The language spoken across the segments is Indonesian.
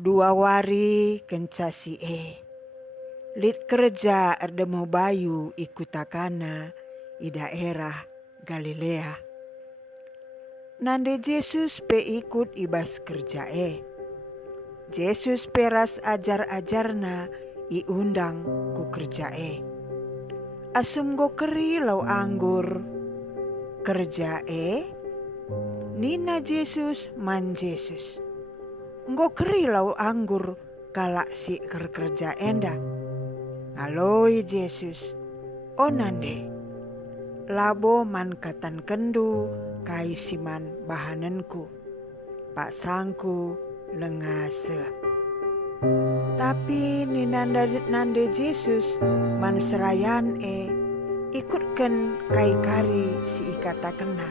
Dua wari kencasi Lid kerja erdemo bayu ikutakana i daerah Galilea. Nande Yesus pe ikut ibas kerja Yesus peras ajar-ajarna i undang ku kerja Asum go keri lau anggur kerja Nina Yesus man Yesus. Nggo keri lau anggur kalak si kerja enda. Aloi Yesus, nande labo man katan kendu kai siman bahanenku, pak sangku lengase. Tapi ni nande Yesus man serayan ikutkan kai kari si ikata kena.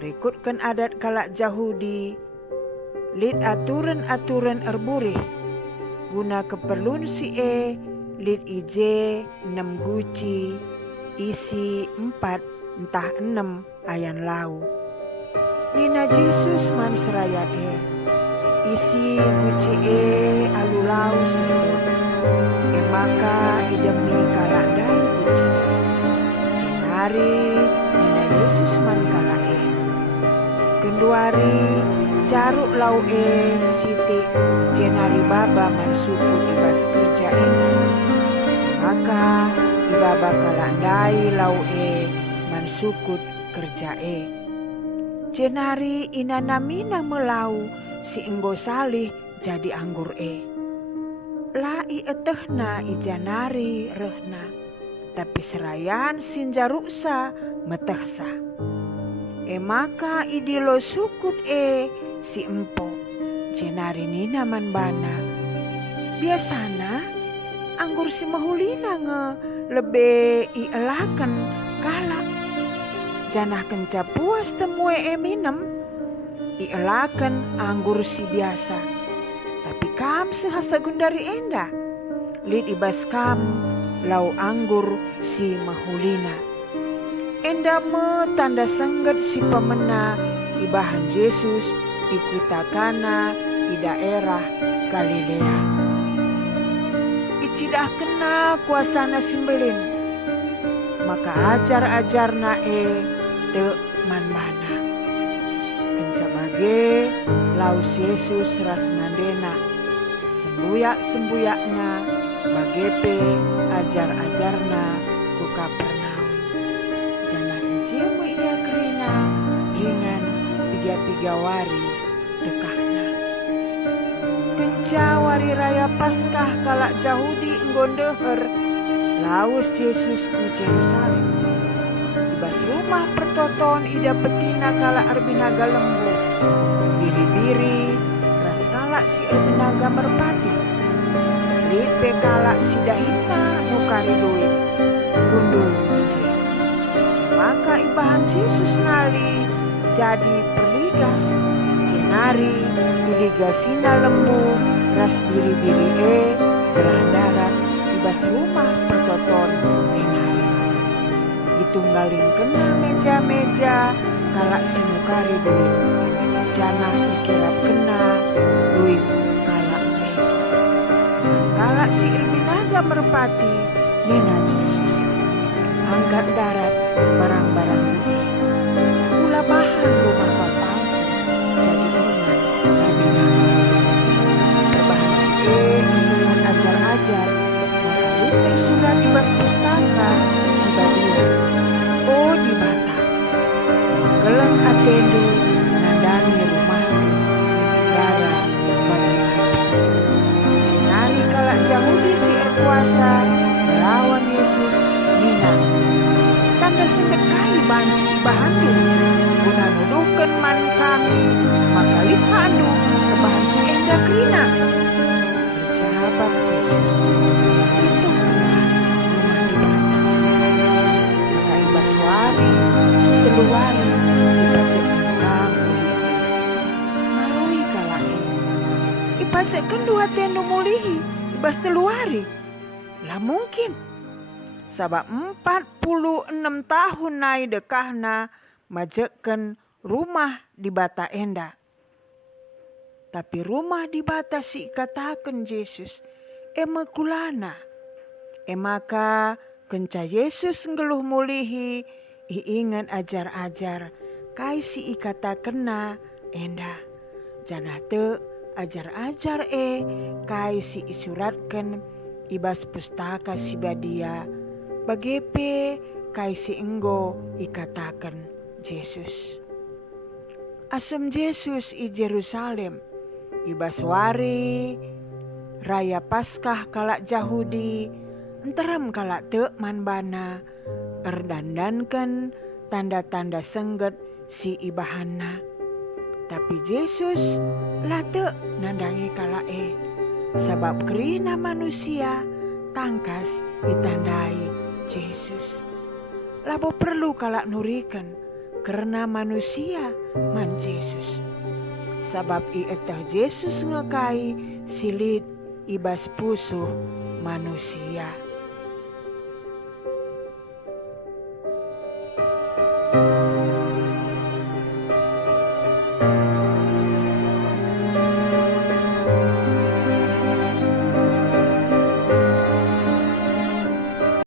Rikutkan adat kalak Yahudi, lid aturan-aturan erburih, guna keperluan si lid ije 6 guci, isi 4 entah 6 ayan lau. Nina Yesus man serayan isi guci alu lau sedep. Maka idemi kalak dai guci Jenari Nina Yesus man kalak Genduari caruk lau siti jenari baba man suku ibas kerja Maka ibaba kalandai lau man sukut kerja Jenari inanamina melau si enggo salih jadi anggur Lai etehna ijanari rehna tapi serayan sinjaruksa metehsa. Maka idilo sukut si empo jenari nina man bana. Biasana anggur si mahulina lebe ielaken kalak. Janah kenca puas temue minem ielaken anggur si biasa. Tapi kam sehasa gundari enda. Lid ibas kam lau anggur si mahulina. Enda me tanda sengget si pemena ibahan Yesus ikutakana di daerah Galilea. Icidah kena kuasana simbelin. Maka ajar-ajarna te manmana. Kenca bage laus Yesus rasnandena. Sembuyak-sembuyakna bagepe ajar-ajarna ku Kapernaum. Jemu ia kerina dengan 3 wari dekahna. Kenca wari raya Paskah kalak Yahudi enggondeher laus Yesus ku Yerusalem. Ibas rumah pertoton ida petina kalak erbinaga lembu. Biri-biri ras kalak si erbinaga merpati. Lipe kalak si dahina nukari duit. Gundul ije. Maka ibahan Yesus nali jadi perligas jenari iligasina lembu ras biri-biri belah darat ibas rumah pertoton enari. Ditunggalin kena meja-meja kalak sinukari duit. Janah ikirap kena duit kalak me. Kalak si erbinaga merpati nina Yesus. Angkat darat barang-barang ini. Pula bahan rumah bapak jadi dengan erbinaga. Terbahan si dengan ajar-ajar. Maka tersurat ibas pustaka si badia. Di bata. Geleng atendu nandangi rumahku. Gara bagi jenari kalak Yahudi si erkuasa melawan Yesus nina. Tanda sengket kai banci bahandu. Guna nuduhkan man kami. Maka lipandu kebahan si enda kerina. Berjabat Yesus. Itu kena rumah di mana. Maka ibas wari. Keluari. Ipacek kamu. Malui kalai. Ipacek kendua tendo mulihi. Ibas teluari. Lah mungkin. Sabab 46 tahun nai dekahna majeken rumah di bata enda. Tapi rumah dibatasi katakan Yesus, kulana. Maka kenca Yesus ngeluh mulihi, iingan ajar-ajar, kai si ikata kena enda. Janah te ajar-ajar kai si isuratkan ibas pustaka si badia, bagepe kai si enggo ikatakan Yesus. Asem Yesus i Jerusalem, ibas wari raya Paskah kalak Yahudi, enteram kalak te manbana, erdandankan tanda-tanda sengget si ibahana. Tapi Yesus late nandangi kalak sebab kerina manusia tangkas ditandai Yesus. Labo perlu kalak nurikan karena manusia man Yesus. Sebab ietah Yesus ngekai silit ibas pusuh manusia.